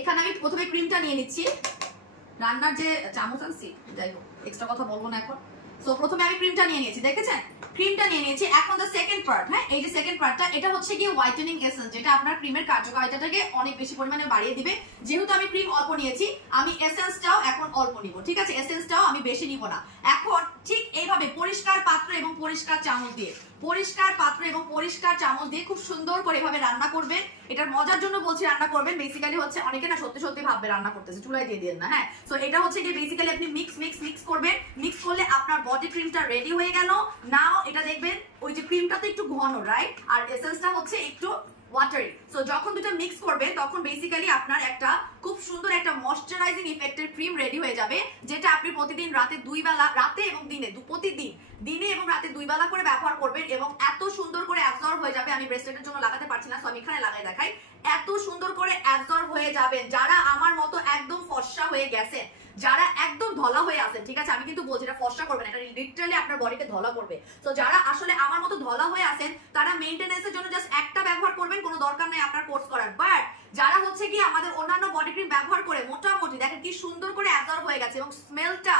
এখানে আমি প্রথমে ক্রিমটা নিয়ে নিচ্ছি, রান্নার যে চামচ আনছি, যাই হোক এক্সট্রা কথা বলবো না এখন। সো প্রথমে আমি ক্রিমটা নিয়ে নিয়েছি, দেখেছেন ক্রিমটা নিয়ে নিয়েছি। এখন দ্য সেকেন্ড পার্ট, হ্যাঁ এই যে সেকেন্ড পার্টটা, এটা হচ্ছে কি হোয়াইটেনিং এসেন্স, যেটা আপনার ক্রিমের কার্যকারিতাটাকে অনেক বেশি পরিমাণে বাড়িয়ে দিবে। যেহেতু আমি ক্রিম অল্প নিয়েছি, আমি এসেন্সটাও এখন অল্প নিব, ঠিক আছে, এসেন্সটাও আমি বেশি নিব না। এখন ঠিক এইভাবে পরিষ্কার পাত্র এবং পরিষ্কার চামচ দিয়ে, পরিষ্কার পাত্র এবং পরিষ্কার চামচ দিয়ে খুব সুন্দর করে এভাবে রান্না করবেন। এটার মজার জন্য বলছি রান্না করবেন, বেসিক্যালি হচ্ছে অনেকে না সত্যি সত্যি ভাববে রান্না করতেছে, চুলায় দিয়ে দেন না, হ্যাঁ। সো এটা হচ্ছে কি বেসিক্যালি আপনি মিক্স করবেন, মিক্স করলে আপনার বডি ক্রিমটা রেডি হয়ে গেল। নাও এটা দেখবেন ওই যে ক্রিমটা তো একটু ঘন, রাইট, আর এসেন্সটা হচ্ছে একটু ওয়াটারি। সো যখন দুটো মিক্স করবেন তখন বেসিক্যালি আপনার একটা খুব সুন্দর একটা ময়শ্চারাইজিং ইফেক্টের ক্রিম রেডি হয়ে যাবে, যেটা আপনি প্রতিদিন রাতে 2 বেলা, রাতে এবং দিনে, প্রতিদিন দিনে এবং রাতে 2 বেলা করে ব্যবহার করবেন এবং এত সুন্দর করে অ্যাবজর্ব হয়ে যাবে। আমি ব্রেসলেটের জন্য লাগাতে পারছি না, সো আমি এখানে লাগাই দেখাই। এত সুন্দর করে অ্যাবজর্ব হয়ে যাবেন। যারা আমার মতো একদম ফর্সা হয়ে গেছেন, যারা একদম ধলা হয়ে আছেন, ঠিক আছে, আমি কিন্তু বলছি এটা ফর্সা করবেন, এটা লিটারালি আপনার বডিকে ধলা করবে। তো যারা আসলে আমার মতো ধলা হয়ে আছেন, তারা মেইনটেনেন্সের জন্য জাস্ট একটা ব্যবহার করবেন, কোনো দরকার নেই আপনার কোর্স করার। বাট যারা হচ্ছে কি আমাদের অন্যান্য বডি ক্রিম ব্যবহার করে মোটামুটি দেখেন কি সুন্দর করে অ্যাবজর্ব হয়ে গেছে এবং স্মেলটা